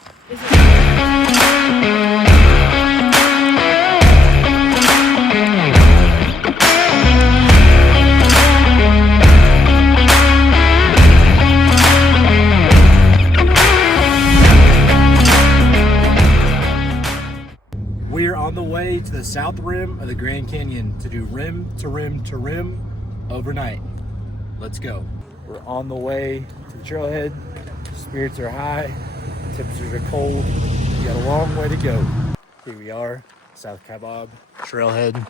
We're on the way to the south rim of the Grand Canyon to do rim to rim to rim overnight. Let's go. We're on the way to the trailhead. Spirits are high, temperatures are cold. We got a long way to go. Here we are, South Kaibab trailhead.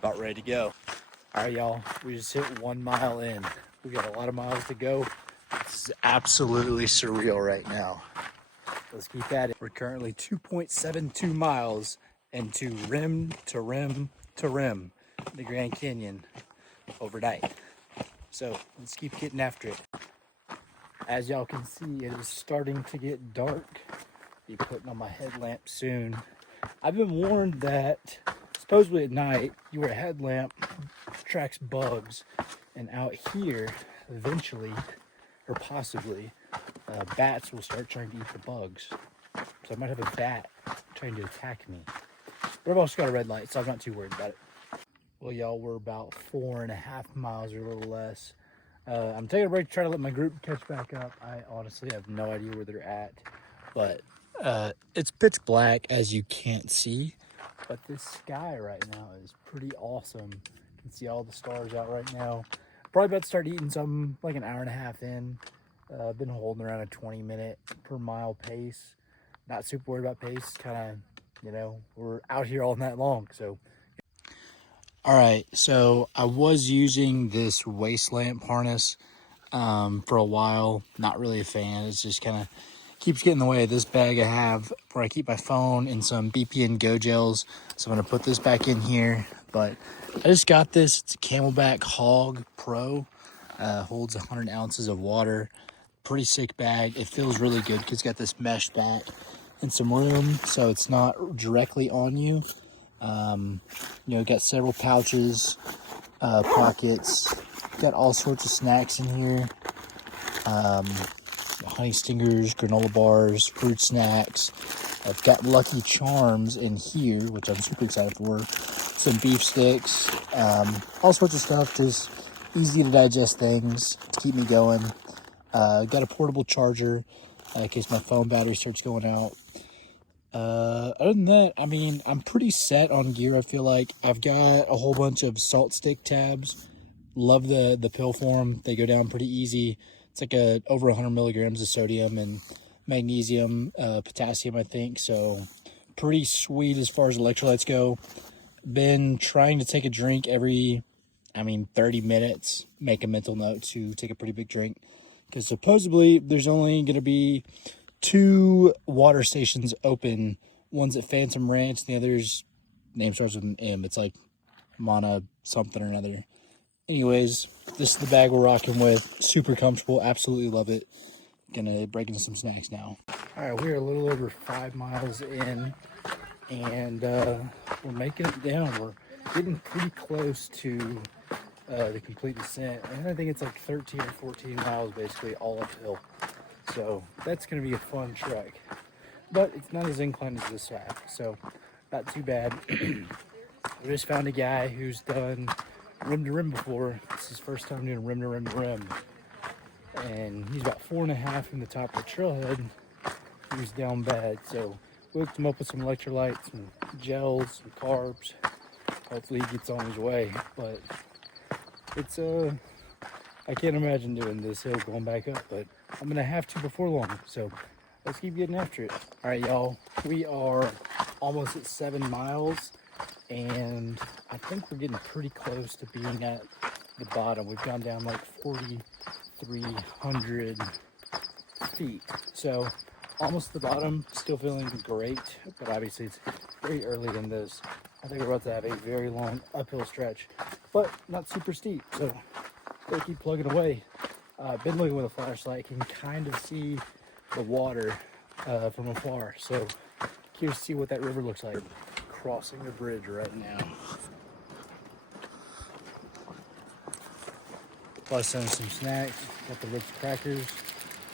About ready to go. All right, y'all, we just hit 1 mile in. We got a lot of miles to go. This is absolutely surreal right now. Let's keep at it. We're currently 2.72 miles into rim to rim to rim, the Grand Canyon overnight. So let's keep getting after it. As y'all can see, it is starting to get dark. Be putting on my headlamp soon. I've been warned that supposedly at night, you wear a headlamp, attracts bugs, and out here, eventually, or possibly, bats will start trying to eat the bugs. So I might have a bat trying to attack me. But I've also got a red light, so I'm not too worried about it. Well, y'all, we're about 4.5 miles or a little less. I'm taking a break to try to let my group catch back up. I honestly have no idea where they're at. But it's pitch black, as you can't see. But this sky right now is pretty awesome. You can see all the stars out right now. Probably about to start eating something like an hour and a half in. I've been holding around a 20-minute per mile pace. Not super worried about pace. Kind of, you know, we're out here all night long. So, all right. So I was using this waist lamp harness for a while. Not really a fan. It's just kind of keeps getting in the way of this bag I have where I keep my phone and some BPN Go gels. So I'm going to put this back in here. But I just got this. It's a Camelback Hog Pro. Holds 100 ounces of water. Pretty sick bag. It feels really good because it's got this mesh back and some room, so it's not directly on you. You know, got several pouches, pockets. Got all sorts of snacks in here. Honey stingers, granola bars, fruit snacks. I've got Lucky Charms in here, which I'm super excited for. Some beef sticks, all sorts of stuff. Just easy to digest things to keep me going. Got a portable charger in case my phone battery starts going out. Other than that, I mean, I'm pretty set on gear. I feel like I've got a whole bunch of salt stick tabs. Love the pill form. They go down pretty easy. It's like over 100 milligrams of sodium and magnesium, potassium, I think. So pretty sweet as far as electrolytes go. Been trying to take a drink every, 30 minutes. Make a mental note to take a pretty big drink. Because supposedly there's only going to be 2 water stations open. One's at Phantom Ranch, the other's name starts with an M. It's like Mana something or another. Anyways, this is the bag we're rocking with. Super comfortable. Absolutely love it. Gonna break into some snacks now. All right, we're a little over 5 miles in, and we're making it down. We're getting pretty close to the complete descent, and I think it's like 13 or 14 miles basically all uphill. So that's going to be a fun trek, but it's not as inclined as this side, so not too bad. I just found a guy who's done rim to rim before. This is his first time doing rim to rim to rim, and he's about 4.5 in the top of the trailhead. He was down bad, so we hooked him up with some electrolytes, some gels, some carbs. Hopefully he gets on his way, but it's I can't imagine doing this hill going back up, but I'm gonna have to before long, so let's keep getting after it. All right, y'all, we are almost at 7 miles, and I think we're getting pretty close to being at the bottom. We've gone down like 4,300 feet, so almost to the bottom. Still feeling great, but obviously it's very early in this. I think we're about to have a very long uphill stretch, but not super steep, so gotta keep plugging away. I've been looking with a flashlight, can kind of see the water from afar, so curious to see what that river looks like. Crossing the bridge right now. Plus some snacks, got the Ritz crackers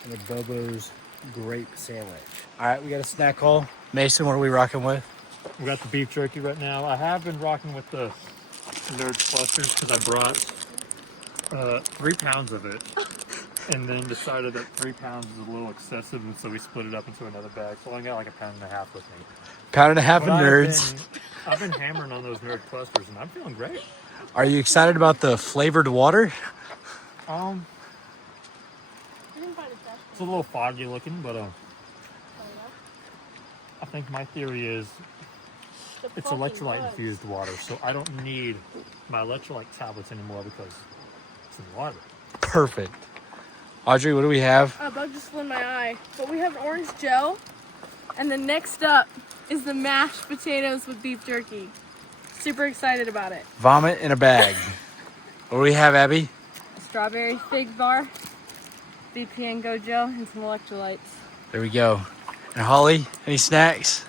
and the Bobo's grape sandwich. All right, we got a snack haul. Mason, what are we rocking with? We got the beef jerky right now. I have been rocking with the nerd clusters because I brought 3 pounds of it, and then decided that 3 pounds is a little excessive, and so we split it up into another bag. So I only got like 1.5 pounds with me. Pound and a half But of nerds. I've been hammering on those nerd clusters, and I'm feeling great. Are you excited about the flavored water? It's a little foggy looking, but I think my theory is it's electrolyte infused water, so I don't need my electrolyte tablets anymore because it's in water. Perfect. Audrey, what do we have? A bug just flew in my eye. But we have orange gel, and then next up is the mashed potatoes with beef jerky. Super excited about it. Vomit in a bag. What do we have, Abby? A strawberry fig bar, VPN Go gel, and some electrolytes. There we go. And Holly, any snacks?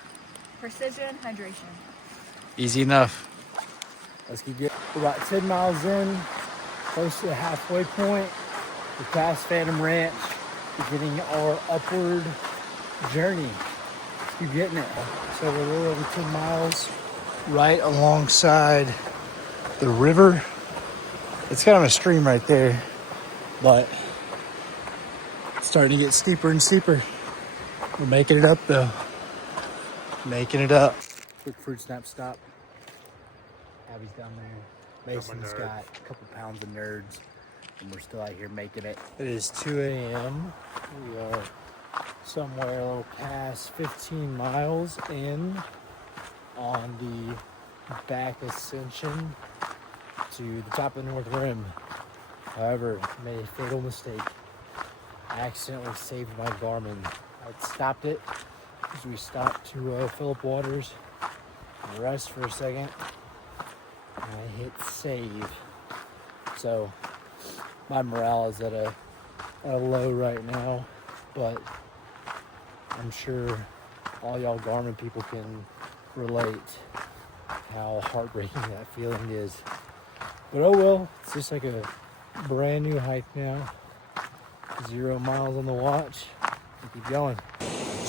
Precision hydration. Easy enough. Let's get good. We're about 10 miles in, close to the halfway point. We're past Phantom Ranch, beginning our upward journey. Let's keep getting it. So we're a little over 10 miles, right alongside the river. It's kind of a stream right there, but it's starting to get steeper and steeper. We're making it up though. Making it up. Quick fruit snap stop. Abby's down there. Mason's got a couple pounds of nerds, and we're still out here making it. It is 2 a.m. We are somewhere a little past 15 miles in on the back ascension to the top of the North Rim. However, made a fatal mistake. I accidentally saved my Garmin. I stopped it as we stopped to fill up waters and rest for a second. And I hit save. So my morale is at a low right now, but I'm sure all y'all Garmin people can relate how heartbreaking that feeling is. But oh well, it's just like a brand new hike now. 0 miles on the watch. Keep going.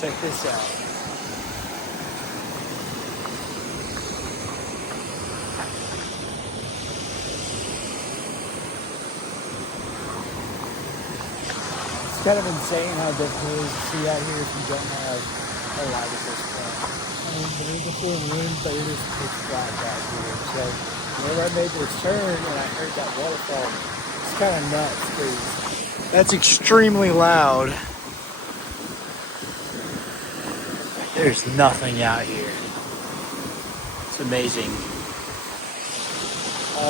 Check this out. It's kind of insane how difficult it is to see out here if you don't have a light at this point. I mean, there is a full moon, but it is pitch black out here. So whenever I made this turn and I heard that waterfall, it's kind of nuts because that's extremely loud. There's nothing out here. It's amazing.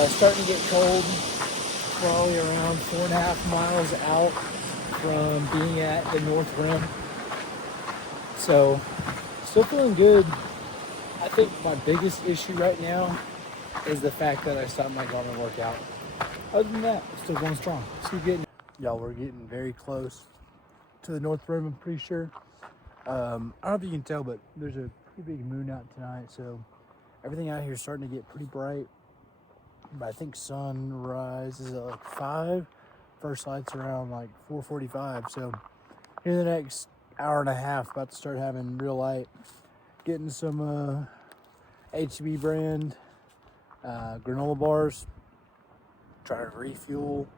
Starting to get cold. Probably around 4.5 miles out from being at the North Rim. So, still feeling good. I think my biggest issue right now is the fact that I stopped my Garmin workout. Other than that, I'm still going strong. Let's keep getting. Y'all, we're getting very close to the North Rim, I'm pretty sure. I don't know if you can tell, but there's a pretty big moon out tonight, so everything out here is starting to get pretty bright. But I think sunrise is at like 5. First light's around like 4:45. So here in the next hour and a half, about to start having real light. Getting some HB brand granola bars. Trying to refuel.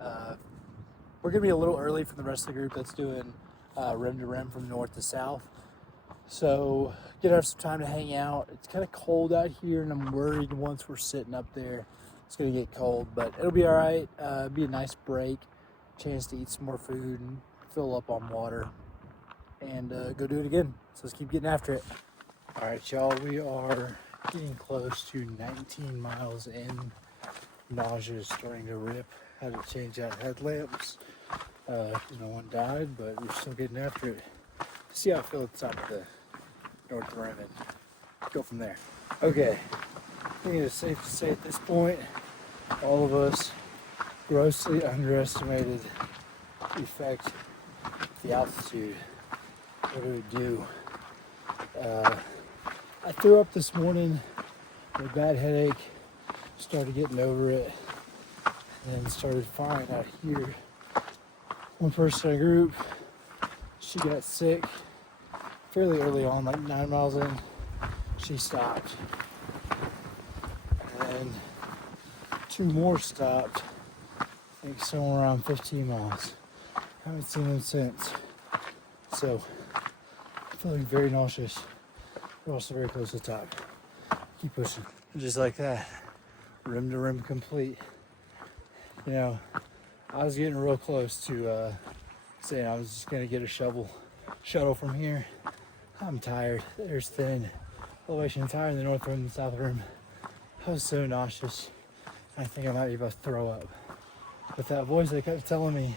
We're gonna be a little early for the rest of the group that's doing rim to rim from north to south. So gonna have some time to hang out. It's kind of cold out here, and I'm worried once we're sitting up there, it's gonna get cold, but it'll be all right. It'll be a nice break, chance to eat some more food and fill up on water, and go do it again. So let's keep getting after it. All right, y'all, we are getting close to 19 miles in. Nausea is starting to rip. Had to change out headlamps. No one died, but we're still getting after it. See how I feel at the top of the North Rim and go from there. Okay, I think it's safe to say at this point, all of us grossly underestimated the effect of the altitude. What do we do? I threw up this morning with a bad headache, started getting over it, and then started fine out here. One person in a group she got sick fairly early on, like 9 miles in. She stopped. And 2 more stopped, I think somewhere around 15 miles. Haven't seen them since. So, feeling very nauseous. We're also very close to the top. Keep pushing. Just like that, rim to rim complete. You know, I was getting real close to saying I was just gonna get a shuttle from here. I'm tired. There's thin elevations higher in the north rim and the south rim. I was so nauseous. I think I might be about to throw up. But that voice that kept telling me,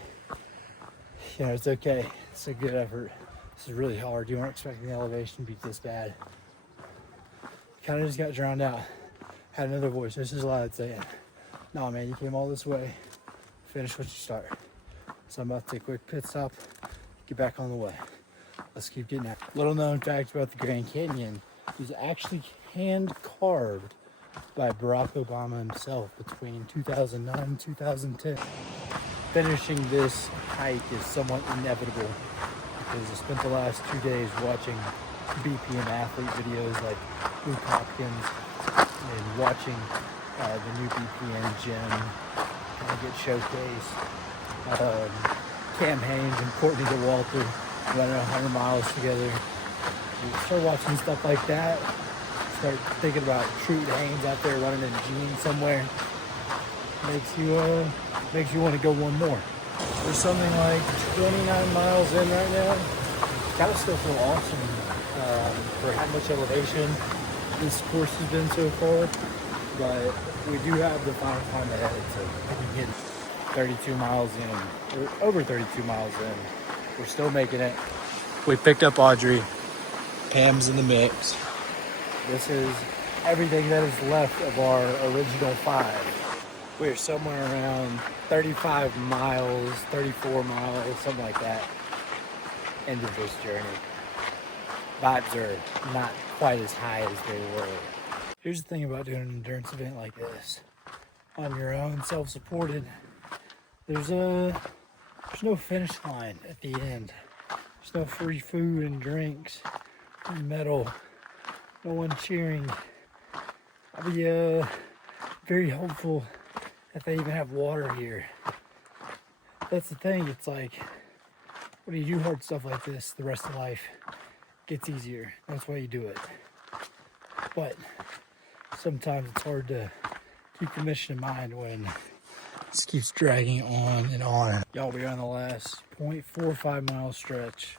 you know, it's okay. It's a good effort. This is really hard. You weren't expecting the elevation to be this bad. Kind of just got drowned out. Had another voice. This is loud saying, "No, man, you came all this way. Finish what you start." So I'm about to take a quick pit stop, get back on the way. Let's keep getting at it. Little known fact about the Grand Canyon, it was actually hand carved by Barack Obama himself between 2009 and 2010. Finishing this hike is somewhat inevitable because I spent the last 2 days watching BPM athlete videos like Luke Hopkins and watching the new BPM gym kind of get showcased. Cam Haynes and Courtney DeWalter running 100 miles together. You start watching stuff like that, start thinking about Trude Haynes out there running in jeans somewhere. Makes you want to go one more. We're something like 29 miles in right now. Kind of still feel awesome for how much elevation this course has been so far, but we do have the final time ahead, so we can get 32 miles in, or over 32 miles in. We're still making it. We picked up Audrey. Pam's in the mix. This is everything that is left of our original 5. We're somewhere around 35 miles, 34 miles, something like that, end of this journey. Vibes are not quite as high as they were. Here's the thing about doing an endurance event like this. On your own, self-supported, there's no finish line at the end. There's no free food and drinks, no medal, no one cheering. I'll be very hopeful that they even have water here. That's the thing, it's like, when you do hard stuff like this, the rest of life gets easier. That's why you do it. But sometimes it's hard to keep the mission in mind when this keeps dragging on and on. Y'all, we're on the last 0.45 mile stretch.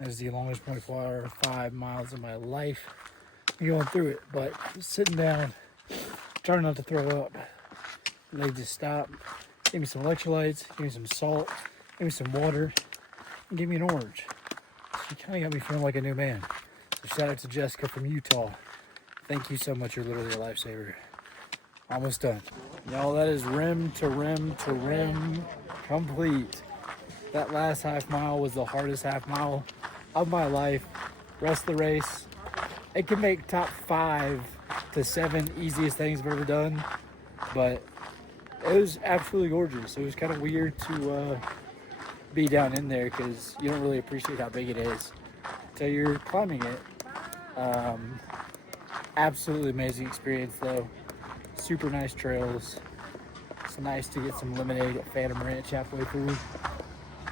That's the longest 0.45 miles of my life. I'm going through it, but sitting down, trying not to throw up. They just stopped, gave me some electrolytes, gave me some salt, gave me some water, and gave me an orange. She kind of got me feeling like a new man. So shout out to Jessica from Utah. Thank you so much. You're literally a lifesaver. Almost done. Y'all, that is rim to rim to rim complete. That last half mile was the hardest half mile of my life. Rest of the race, it can make top 5 to 7 easiest things I've ever done, but it was absolutely gorgeous. It was kind of weird to be down in there because you don't really appreciate how big it is until you're climbing it. Absolutely amazing experience though. Super nice trails. It's nice to get some lemonade at Phantom Ranch halfway through.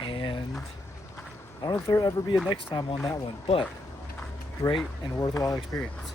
And I don't know if there'll ever be a next time on that one, but great and worthwhile experience.